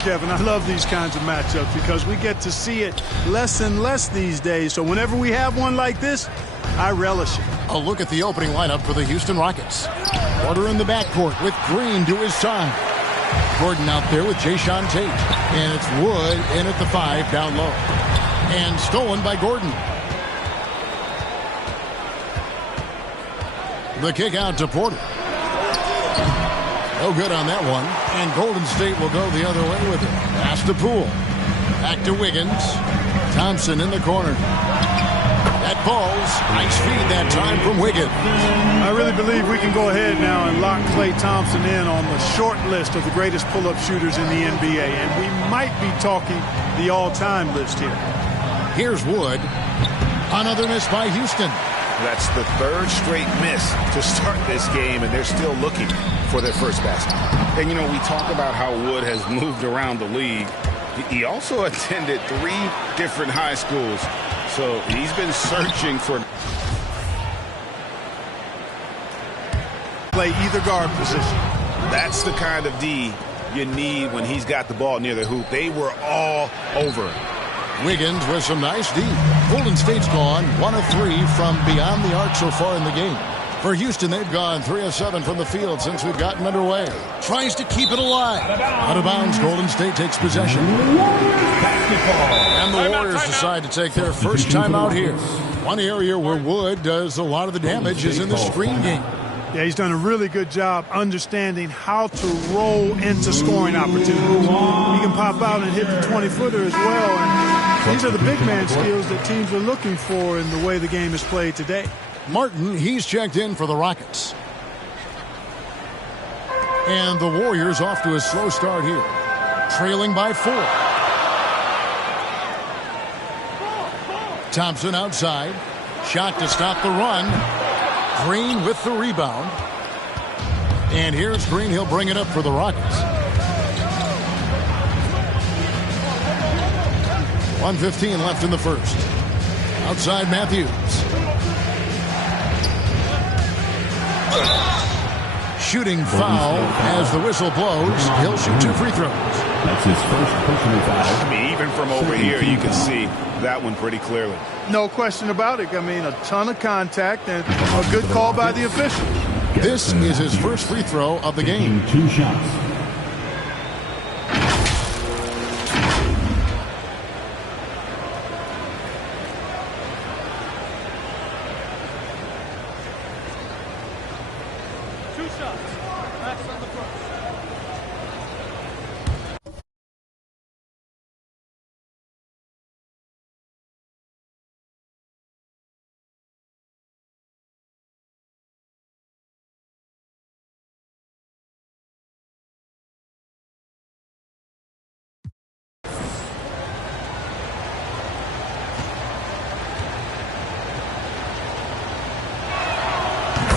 Kevin, I love these kinds of matchups because we get to see it less and less these days. So whenever we have one like this, I relish it. A look at the opening lineup for the Houston Rockets. Porter in the backcourt with Green to his side. Gordon out there with Jayshawn Tate. And it's Wood in at the 5 down low. And stolen by Gordon. The kick out to Porter. No good on that one. And Golden State will go the other way with it. Pass to Poole. Back to Wiggins. Thompson in the corner. That falls. Nice feed that time from Wiggins. I really believe we can go ahead now and lock Klay Thompson in on the short list of the greatest pull-up shooters in the NBA. And we might be talking the all-time list here. Here's Wood. Another miss by Houston. That's the third straight miss to start this game, and they're still looking for their first basket. And, you know, we talk about how Wood has moved around the league. He also attended 3 different high schools, so he's been searching for... Play either guard position. That's the kind of D you need when he's got the ball near the hoop. They were all over it. Wiggins with some nice D. Golden State's gone 1 of 3 from beyond the arc so far in the game. For Houston, they've gone 3 of 7 from the field since we've gotten underway. Tries to keep it alive. Out of bounds, Golden State takes possession. And the Warriors decide to take their first time out here. One area where Wood does a lot of the damage is in the screen game. Yeah, he's done a really good job understanding how to roll into scoring opportunities. He can pop out and hit the 20-footer as well. And these are the big man skills that teams are looking for in the way the game is played today. Martin, he's checked in for the Rockets. And the Warriors off to a slow start here. Trailing by 4. Thompson outside. Shot to stop the run. Green with the rebound. And here's Green. He'll bring it up for the Rockets. 1:15 left in the first. Outside Matthews. Shooting foul as the whistle blows. He'll shoot 2 free throws. That's his first personal foul. I mean, even from over here, you can see that one pretty clearly. No question about it. I mean, a ton of contact and a good call by the official. This is his first free throw of the game. 2 shots.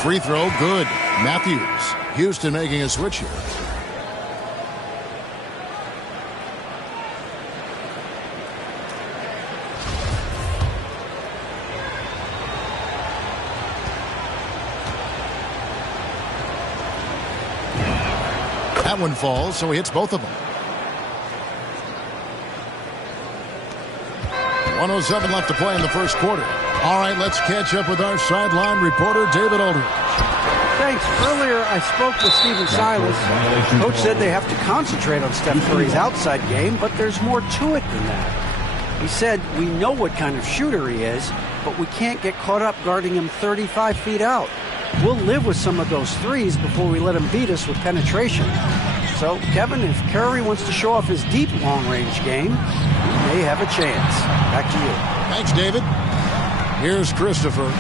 Free throw, good. Matthews. Houston making a switch here. That one falls, so he hits both of them. 1:07 left to play in the first quarter. All right, let's catch up with our sideline reporter, David Aldridge. Thanks. Earlier, I spoke with Stephen Silas. Coach said they have to concentrate on Steph Curry's outside game, but there's more to it than that. He said, we know what kind of shooter he is, but we can't get caught up guarding him 35 feet out. We'll live with some of those threes before we let him beat us with penetration. So, Kevin, if Curry wants to show off his deep long-range game, he may have a chance. Back to you. Thanks, David. Here's Christopher.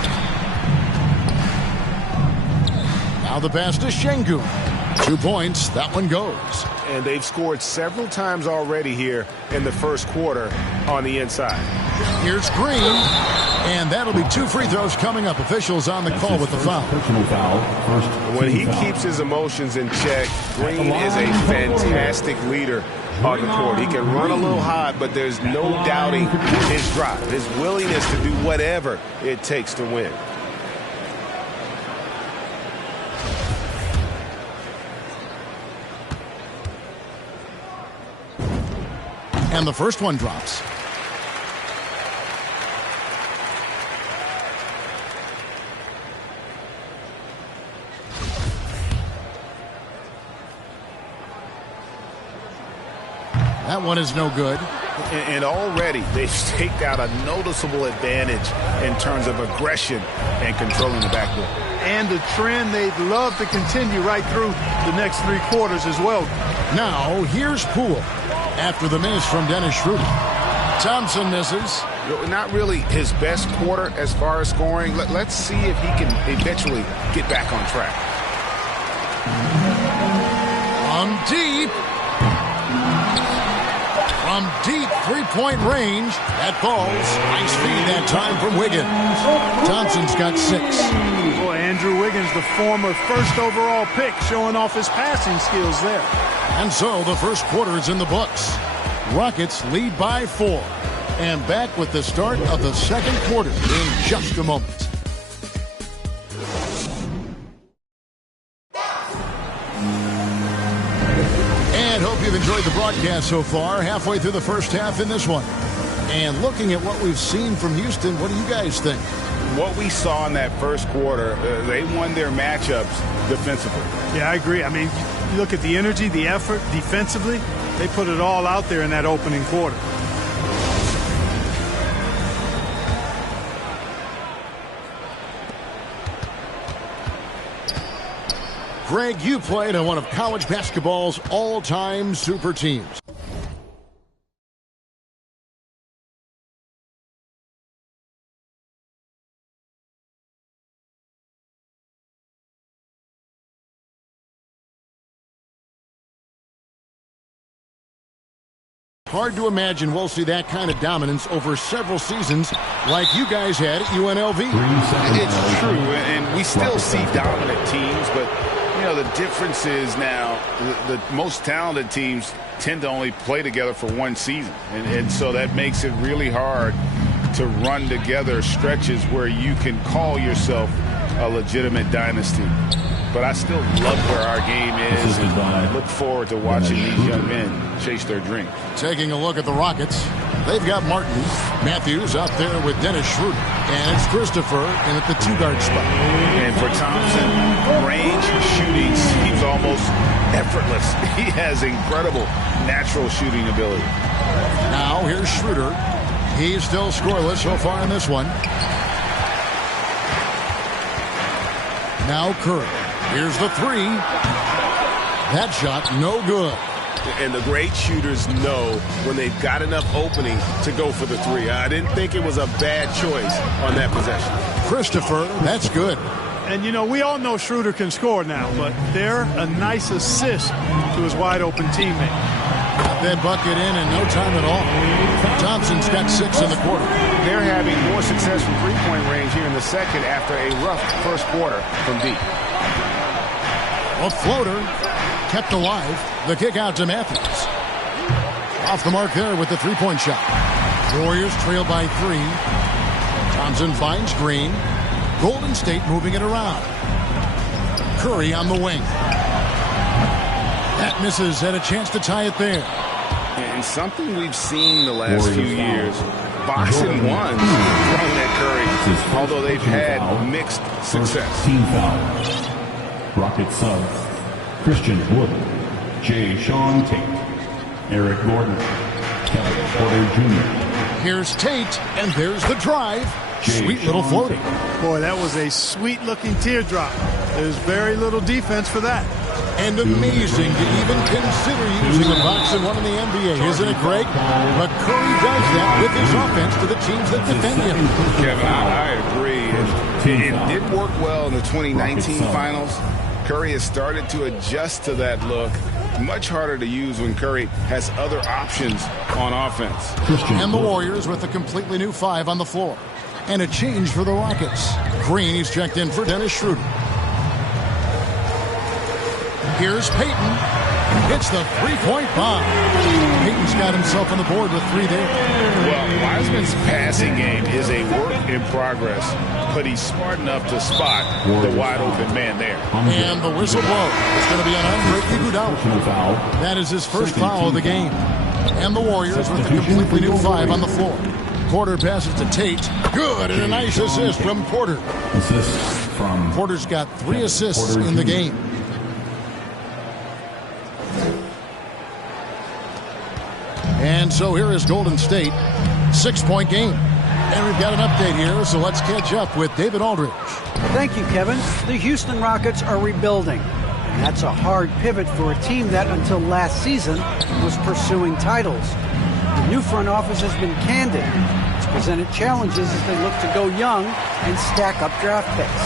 Now the pass to Şengün. 2 points. That one goes. And they've scored several times already here in the first quarter on the inside. Here's Green. And that'll be 2 free throws coming up. Officials on the call with the foul. Personal foul. When he keeps his emotions in check, Green is a fantastic leader on the court. He can run a little hot, but there's no doubting his drive, his willingness to do whatever it takes to win. And the first one drops. That one is no good. And already they've staked out a noticeable advantage in terms of aggression and controlling the backboard. And the trend they'd love to continue right through the next 3 quarters as well. Now, here's Poole after the miss from Dennis Schroeder. Thompson misses. Not really his best quarter as far as scoring. Let's see if he can eventually get back on track. From deep. From deep three-point range. That falls. Nice feed that time from Wiggins. Thompson's got 6. Boy, Andrew Wiggins, the former first overall pick, showing off his passing skills there. And so the first quarter is in the books. Rockets lead by 4. And back with the start of the second quarter in just a moment. And hope you've enjoyed the broadcast so far. Halfway through the first half in this one. And looking at what we've seen from Houston, what do you guys think? What we saw in that first quarter, they won their matchups defensively. Yeah, I agree. I mean, you look at the energy, the effort defensively, they put it all out there in that opening quarter. Greg, you played on one of college basketball's all-time super teams. Hard to imagine we'll see that kind of dominance over several seasons like you guys had at UNLV. It's true, and we still see dominant teams, but you know, the difference is now the most talented teams tend to only play together for one season. And so that makes it really hard to run together stretches where you can call yourself a legitimate dynasty. But I still love where our game is, and I look forward to watching these young men chase their dreams. Taking a look at the Rockets, they've got Martin Matthews out there with Dennis Schroeder, and it's Christopher in at the 2-guard spot. And for Thompson, range shooting seems almost effortless. He has incredible natural shooting ability. Now here's Schroeder. He's still scoreless so far in this one. Now Curry. Here's the 3. That shot, no good. And the great shooters know when they've got enough opening to go for the 3. I didn't think it was a bad choice on that possession. Christopher, that's good. And, you know, we all know Schroeder can score now, but they're a nice assist to his wide-open teammate. Got that bucket in no time at all. Thompson's got 6 in the quarter. They're having more success from three-point range here in the second after a rough first quarter from deep. A floater kept alive. The kick out to Matthews. Off the mark there with the three-point shot. Warriors trail by 3. Thompson finds Green. Golden State moving it around. Curry on the wing. That misses, had a chance to tie it there. And something we've seen the last few years, boxing ones thrown at Curry, although they've had mixed success. Team foul. Rocket sub. Christian Wood. J. Sean Tate. Eric Gordon. Kevin Porter Jr. Here's Tate, and there's the drive. Sweet little floating. Boy, that was a sweet-looking teardrop. There's very little defense for that. And amazing to even consider using a boxing one in the NBA, isn't it, Greg? But Curry does that with his offense to the teams that defend him. Kevin, I agree. It did work well in the 2019 finals. Curry has started to adjust to that look. Much harder to use when Curry has other options on offense. And the Warriors with a completely new 5 on the floor. And a change for the Rockets. Green, he's checked in for Dennis Schroeder. Here's Payton. Hits the three-point bomb. Payton's got himself on the board with 3 there. Well, Wiseman's passing game is a work in progress, but he's smart enough to spot the wide-open man there. And the whistle blows. It's going to be an Andre Iguodala. That is his first foul of the game. And the Warriors with a completely new 5 on the floor. Porter passes to Tate. Good, and a nice assist from Porter. Porter's got 3 assists in the game. And so here is Golden State. 6-point game. And we've got an update here, so let's catch up with David Aldridge. Thank you, Kevin. The Houston Rockets are rebuilding. And that's a hard pivot for a team that, until last season, was pursuing titles. The new front office has been candid. It's presented challenges as they look to go young and stack up draft picks.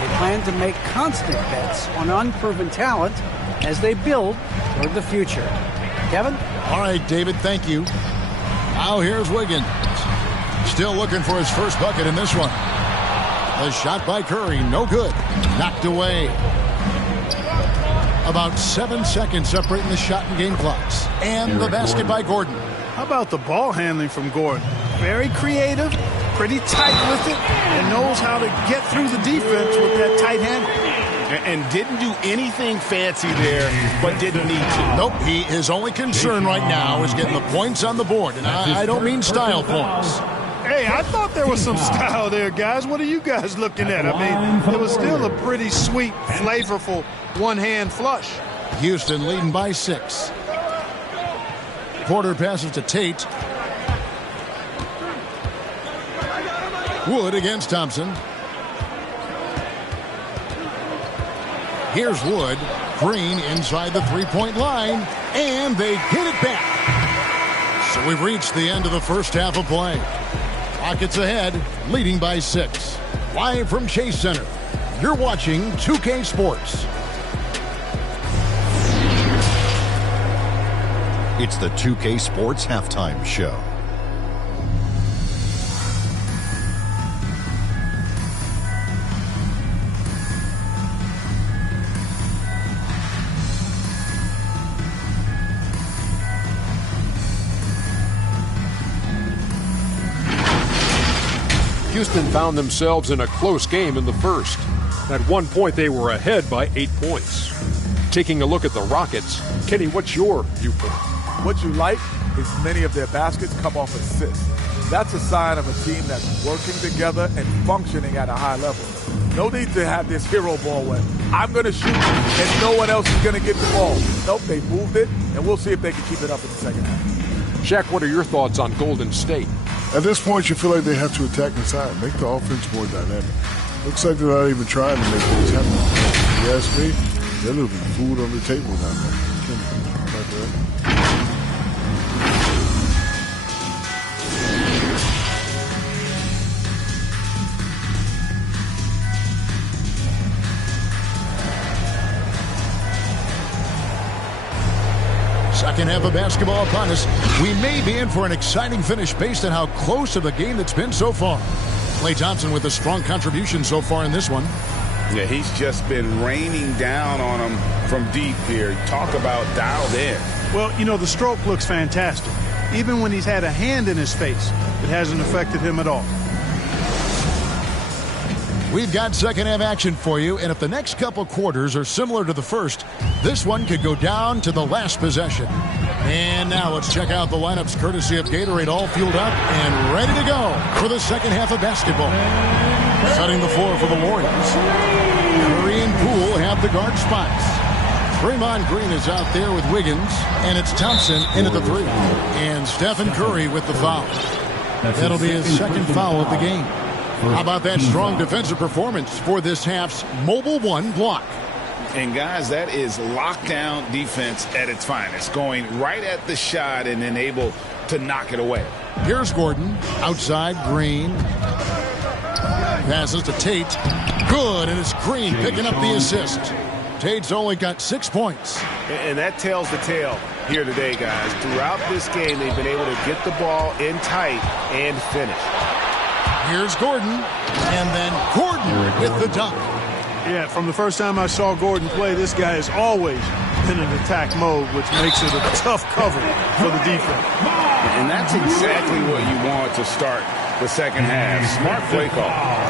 They plan to make constant bets on unproven talent as they build toward the future. Kevin? All right, David, thank you. Now here's Wiggins. Still looking for his first bucket in this one. The shot by Curry, no good. Knocked away. About 7 seconds separating the shot and game clocks. And the basket by Gordon. How about the ball handling from Gordon? Very creative, pretty tight with it, and knows how to get through the defense with that tight handle. And didn't do anything fancy there, but didn't need to. Nope, his only concern right now is getting the points on the board. And I don't mean style points. Hey, I thought there was some style there, guys. What are you guys looking at? I mean, it was still a pretty sweet, flavorful one-hand flush. Houston leading by 6. Porter passes to Tate. Wood against Thompson. Here's Wood. Green inside the three-point line, and they hit it back. So we've reached the end of the first half of play. Rockets ahead, leading by 6. Live from Chase Center, you're watching 2K Sports. It's the 2K Sports Halftime Show. Houston found themselves in a close game in the first. At one point, they were ahead by 8 points. Taking a look at the Rockets, Kenny, what's your viewpoint? What you like is many of their baskets come off assists. That's a sign of a team that's working together and functioning at a high level. No need to have this hero ball where I'm going to shoot and no one else is going to get the ball. Nope, they moved it, and we'll see if they can keep it up in the second half. Jack, what are your thoughts on Golden State? At this point, you feel like they have to attack inside, make the offense more dynamic. Looks like they're not even trying to make things happen. If you ask me, they're leaving food on the table down there. Second half of basketball upon us. We may be in for an exciting finish based on how close of a game that's been so far. Klay Thompson with a strong contribution so far in this one. Yeah, he's just been raining down on him from deep here. Talk about dialed in. Well, you know, the stroke looks fantastic. Even when he's had a hand in his face, it hasn't affected him at all. We've got second half action for you, and if the next couple quarters are similar to the first, this one could go down to the last possession. And now let's check out the lineups courtesy of Gatorade, all fueled up and ready to go for the second half of basketball. Setting the floor for the Warriors. Curry and Poole have the guard spots. Draymond Green is out there with Wiggins, and it's Thompson in at the 3. And Stephen Curry with the foul. That'll be his second foul of the game. How about that strong defensive performance for this half's Mobile One block? And, guys, that is lockdown defense at its finest, going right at the shot and then able to knock it away. Here's Gordon. Outside, Green. Passes to Tate. Good, and it's Green picking up the assist. Tate's only got 6 points. And that tells the tale here today, guys. Throughout this game, they've been able to get the ball in tight and finish. Here's Gordon, and then Gordon with the dunk. Yeah, from the first time I saw Gordon play, this guy has always been in attack mode, which makes it a tough cover for the defense. And that's exactly what you want to start the second half. Smart play call.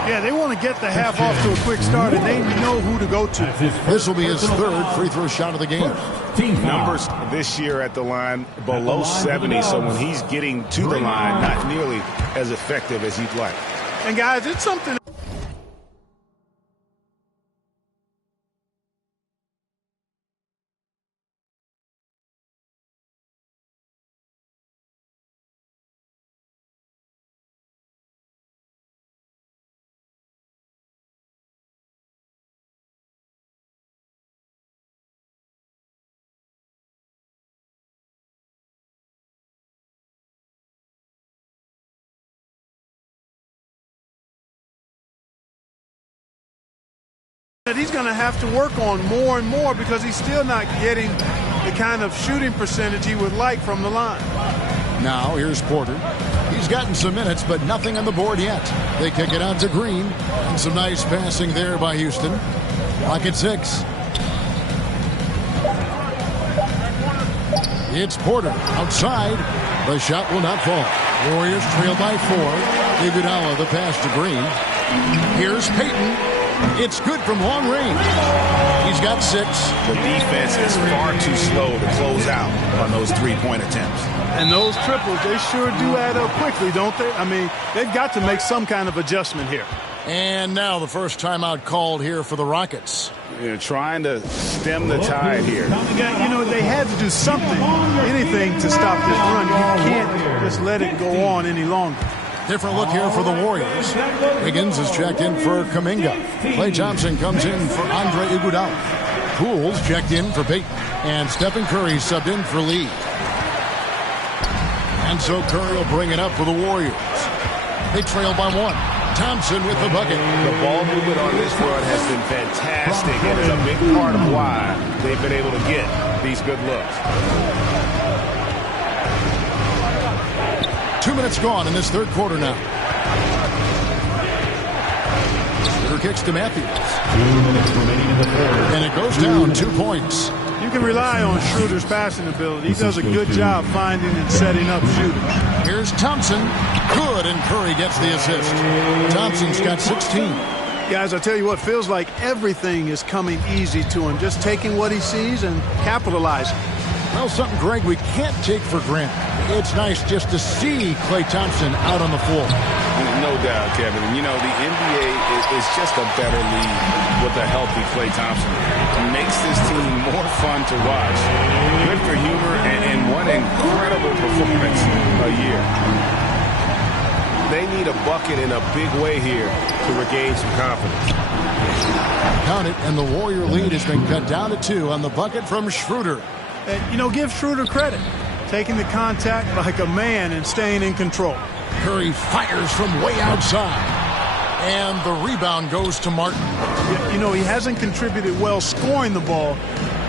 Yeah, they want to get the half off to a quick start, and they know who to go to. This will be his third free throw shot of the game. Numbers this year at the line below 70, so when he's getting to the line, not nearly as effective as he'd like. And guys, it's something. That he's going to have to work on more and more because he's still not getting the kind of shooting percentage he would like from the line. Now here's Porter. He's gotten some minutes, but nothing on the board yet. They kick it out to Green. And some nice passing there by Houston. Clock at 6. It's Porter outside. The shot will not fall. Warriors trail by 4. Iguodala the pass to Green. Here's Payton. It's good from long range. He's got 6. The defense is far too slow to close out on those three-point attempts. And those triples, they sure do add up quickly, don't they? I mean, they've got to make some kind of adjustment here. And now the first timeout called here for the Rockets. They're trying to stem the tide here. Yeah, you know, they had to do something, anything to stop this run. You can't just let it go on any longer. Different look here for the Warriors. Wiggins is checked in for Kuminga. Klay Thompson comes in for Andre Iguodala. Poole's checked in for Payton. And Stephen Curry subbed in for Lee. And so Curry will bring it up for the Warriors. They trail by 1. Thompson with the bucket. The ball movement on this run has been fantastic and is a big part of why they've been able to get these good looks. 2 minutes gone in this third quarter now. Shooter kicks to Matthews. 2 minutes remaining in the third. And it goes down 2 points. You can rely on Schroeder's passing ability. He does a good job finding and setting up shooters. Here's Thompson. Good, and Curry gets the assist. Thompson's got 16. Guys, I tell you what, feels like everything is coming easy to him. Just taking what he sees and capitalizing. Well, something, Greg, we can't take for granted. It's nice just to see Klay Thompson out on the floor. No doubt, Kevin. And, you know, the NBA is just a better league with a healthy Klay Thompson. It makes this team more fun to watch. Good for humor and one incredible performance a year. They need a bucket in a big way here to regain some confidence. Count it, and the Warrior lead has been cut down to 2 on the bucket from Schroeder. You know, give Schroeder credit. Taking the contact like a man and staying in control. Curry fires from way outside. And the rebound goes to Martin. You know, he hasn't contributed well scoring the ball,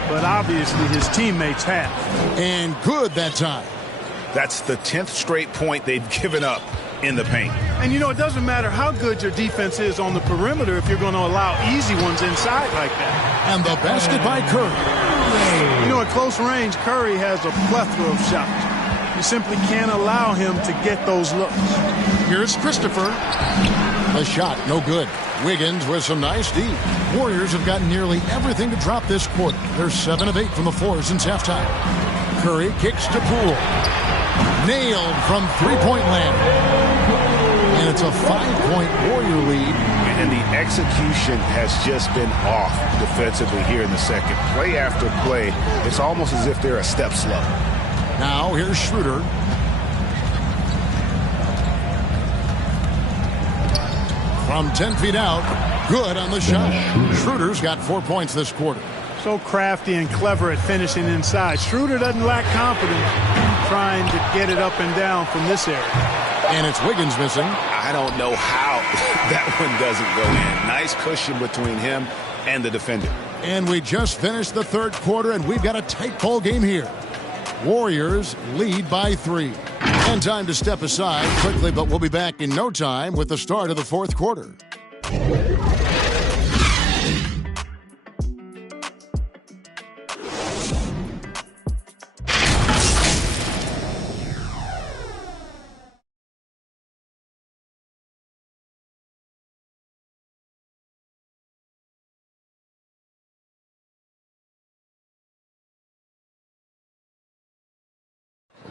but obviously his teammates have. And good that time. That's the 10th straight point they've given up in the paint. And, you know, it doesn't matter how good your defense is on the perimeter if you're going to allow easy ones inside like that. And the basket by Curry. You know, at close range, Curry has a plethora of shots. You simply can't allow him to get those looks. Here's Christopher. The shot, no good. Wiggins with some nice D. Warriors have gotten nearly everything to drop this quarter. They're 7 of 8 from the floor since halftime. Curry kicks to Poole. Nailed from three-point land. And it's a 5-point Warrior lead. And the execution has just been off defensively here in the second. Play after play, it's almost as if they're a step slow. Now here's Schroeder. From 10 feet out, good on the shot. Schroeder's got 4 points this quarter. So crafty and clever at finishing inside. Schroeder doesn't lack confidence trying to get it up and down from this area. And it's Wiggins missing. I don't know how that one doesn't go in. Nice cushion between him and the defender. And we just finished the third quarter, and we've got a tight ball game here. Warriors lead by 3. And time to step aside quickly, but we'll be back in no time with the start of the fourth quarter.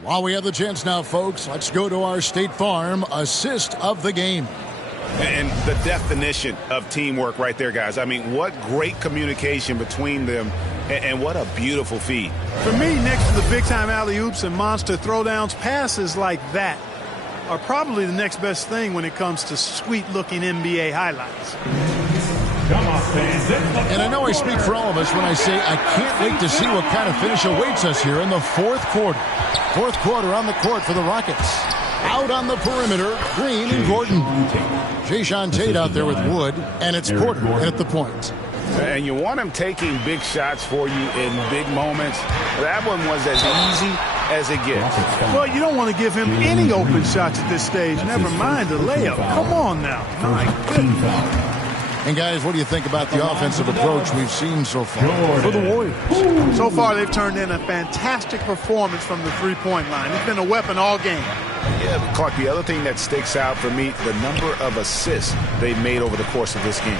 While we have the chance now, folks, let's go to our State Farm assist of the game. And the definition of teamwork right there, guys. I mean, what great communication between them, and what a beautiful feed. For me, next to the big-time alley-oops and monster throwdowns, passes like that are probably the next best thing when it comes to sweet-looking NBA highlights. And I know I speak for all of us when I say I can't wait to see what kind of finish awaits us here in the fourth quarter. Fourth quarter on the court for the Rockets. Out on the perimeter, Green and Gordon. Jayshawn Tate out there with Wood, and it's Porter at the point. And you want him taking big shots for you in big moments. That one was as easy as it gets. Well, you don't want to give him any open shots at this stage. Never mind a layup. Come on now. My goodness. And, guys, what do you think about the offensive approach we've seen so far for the Warriors? So far, they've turned in a fantastic performance from the three-point line. It's been a weapon all game. Yeah, Clark, the other thing that sticks out for me, the number of assists they've made over the course of this game.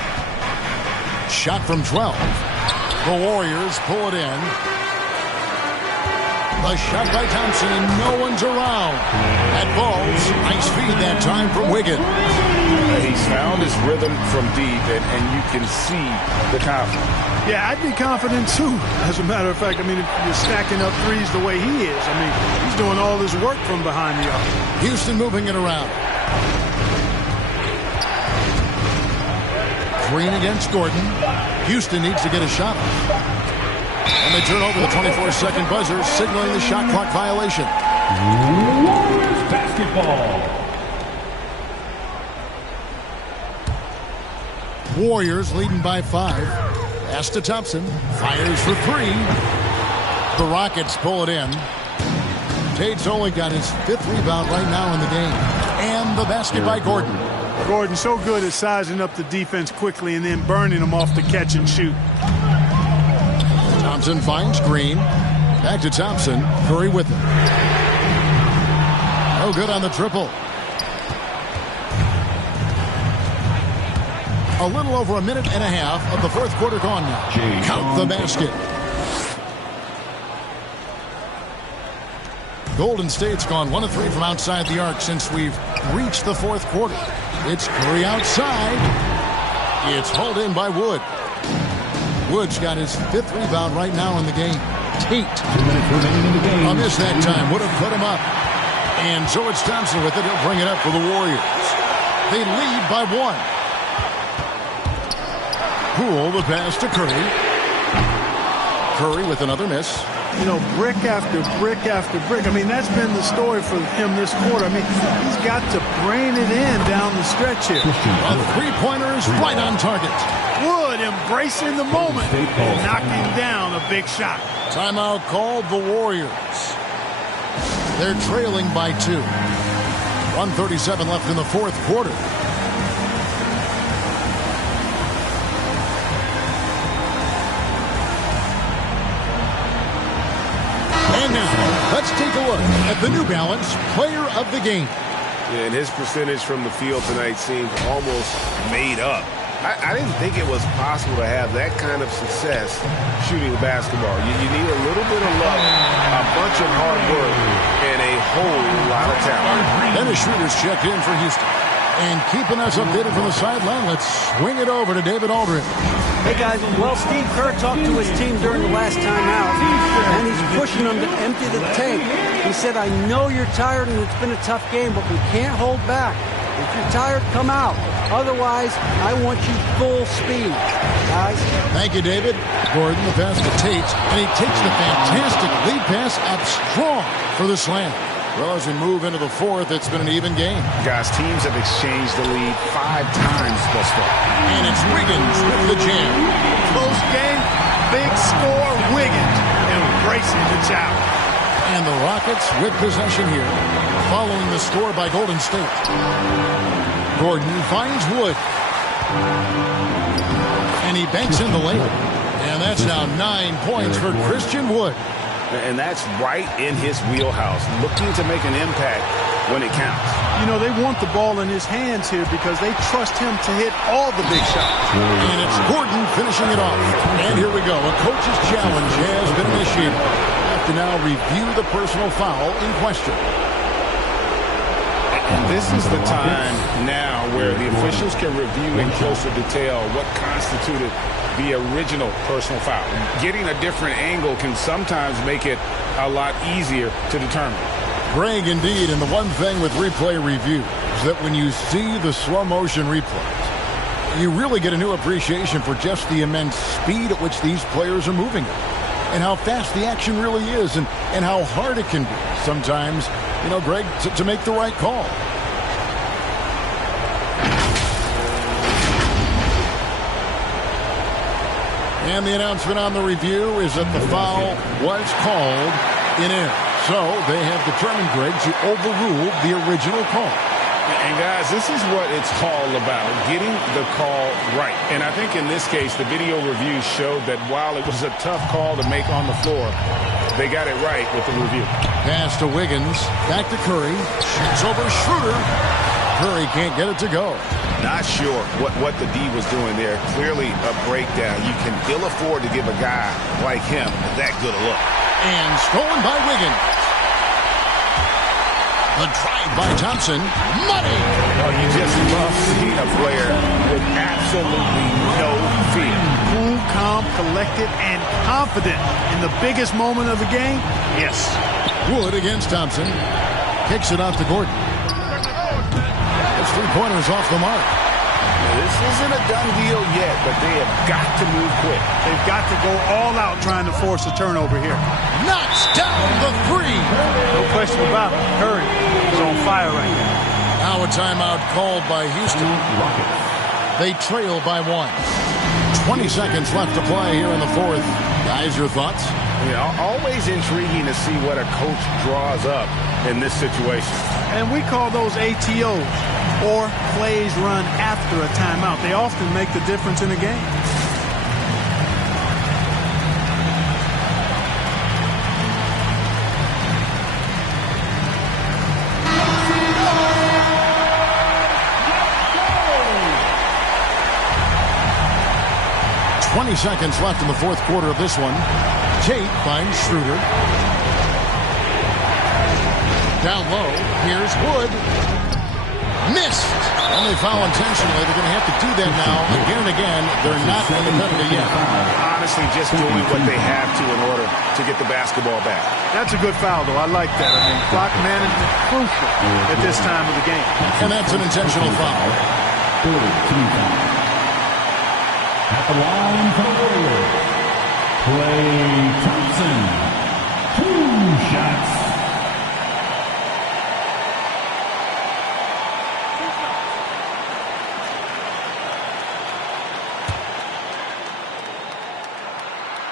Shot from 12. The Warriors pull it in. The shot by Thompson, and no one's around. That ball's nice feed that time from Wiggins. He's found his rhythm from deep, and you can see the confidence. Yeah, I'd be confident, too. As a matter of fact, I mean, if you're stacking up threes the way he is, I mean, he's doing all this work from behind the arc. Houston moving it around. Green against Gordon. Houston needs to get a shot. And they turn over the 24-second buzzer, signaling the shot clock violation. Warriors basketball. Warriors leading by 5. Pass to Thompson. Fires for 3. The Rockets pull it in. Tate's only got his 5th rebound right now in the game. And the basket by Gordon. Gordon so good at sizing up the defense quickly and then burning them off the catch and shoot. Thompson finds Green. Back to Thompson. Curry with him. No good on the triple. A little over a minute and a half of the fourth quarter gone now. Count the basket. Golden State's gone 1 of 3 from outside the arc since we've reached the fourth quarter. It's Curry outside. It's hauled in by Wood. Wood's got his 5th rebound right now in the game. Tate. A miss that time. Would have put him up. And so it's Thompson with it. He'll bring it up for the Warriors. They lead by 1. Poole, the pass to Curry. Curry with another miss. You know, brick after brick after brick. I mean, that's been the story for him this quarter. I mean, he's got to brain it in down the stretch here. A three-pointer is right on target. Wood embracing the moment and knocking down a big shot. Timeout called the Warriors. They're trailing by 2. 1:37 left in the fourth quarter. And now, let's take a look at the New Balance Player of the Game. Yeah, and his percentage from the field tonight seems almost made up. I didn't think it was possible to have that kind of success shooting basketball. You need a little bit of luck, a bunch of hard work, and a whole lot of talent. Dennis Schroeder's checked in for Houston. And keeping us updated from the sideline, let's swing it over to David Aldridge. Hey, guys. Well, Steve Kerr talked to his team during the last timeout, and he's pushing them to empty the tank. He said, I know you're tired and it's been a tough game, but we can't hold back. If you're tired, come out. Otherwise, I want you full speed, guys. Thank you, David. Gordon, the pass to Tate, and he takes the fantastic lead pass up strong for the slam. Well, as we move into the fourth, it's been an even game. Guys, teams have exchanged the lead 5 times thus far. And it's Wiggins with the jam. Close game, big score, Wiggins embracing the challenge. And the Rockets with possession here, following the score by Golden State. Gordon finds Wood. And he banks in the layup. And that's now 9 points for Christian Wood. And that's right in his wheelhouse, looking to make an impact when it counts. You know, they want the ball in his hands here because they trust him to hit all the big shots. And it's Gordon finishing it off. And here we go. A coach's challenge has been initiated. have to now review the personal foul in question. And this is the time now where the officials can review in closer detail what constituted the original personal foul. Getting a different angle can sometimes make it a lot easier to determine. Greg, indeed, and the one thing with replay review is that when you see the slow motion replays, you really get a new appreciation for just the immense speed at which these players are moving and how fast the action really is and how hard it can be sometimes, Greg, to make the right call. And the announcement on the review is that the foul was called in error. So they have determined, Greg, to overrule the original call. And guys, this is what it's all about, getting the call right. And I think in this case, the video review showed that while it was a tough call to make on the floor, they got it right with the review. Pass to Wiggins, back to Curry, shoots over Schroeder. Curry can't get it to go. Not sure what the D was doing there. Clearly a breakdown. You can ill afford to give a guy like him that good a look. And stolen by Wiggins. The drive by Thompson. Money! Oh, you just love seeing a player with absolutely no fear. Cool, calm, collected, and confident in the biggest moment of the game? Yes. Wood against Thompson. Kicks it out to Gordon. That's 3-pointers off the mark. This isn't a done deal yet, but they have got to move quick. They've got to go all out trying to force a turnover here. Knocks down the three. No question about it. Curry is on fire right now. Now a timeout called by Houston. They trail by 1. 20 seconds left to play here in the fourth. Guys, your thoughts? Always intriguing to see what a coach draws up in this situation. And we call those ATOs, or plays run after a timeout. They often make the difference in a game. Seconds left in the fourth quarter of this one. Tate finds Schroeder. Down low, here's Wood. Missed. And they foul intentionally. They're going to have to do that now again and again. They're not in the penalty yet. Honestly, just doing what they have to in order to get the basketball back. That's a good foul, though. I like that. I mean, clock management crucial at this time of the game. And that's an intentional foul. At the line for the Warriors, Klay Thompson. 2 shots.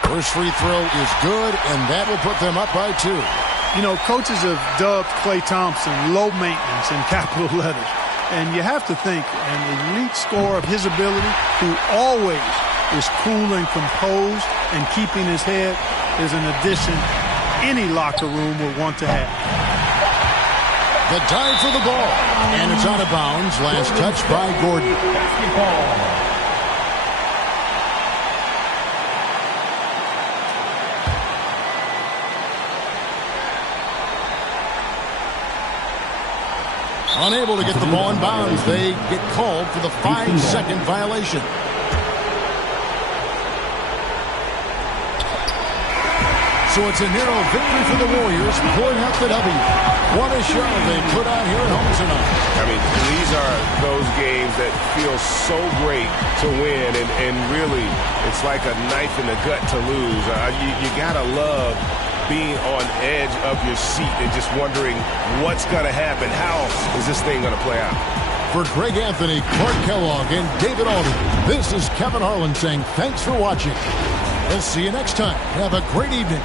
First free throw is good, and that will put them up by 2. Coaches have dubbed Klay Thompson low maintenance in capital letters. And you have to think an elite scorer of his ability, who always is cool and composed and keeping his head, is an addition any locker room would want to have. The dive for the ball. And it's out of bounds. Last touch by Gordon. Basketball. Unable to get the ball in bounds. They get called for the 5-second violation. So it's a narrow victory for the Warriors, pulling out the W. What a show they put on here at home tonight. I mean, these are those games that feel so great to win, and really, it's like a knife in the gut to lose. You gotta love being on edge of your seat and just wondering what's going to happen. How is this thing going to play out? For Greg Anthony, Clark Kellogg, and David Alden, this is Kevin Harlan saying thanks for watching. We'll see you next time. Have a great evening.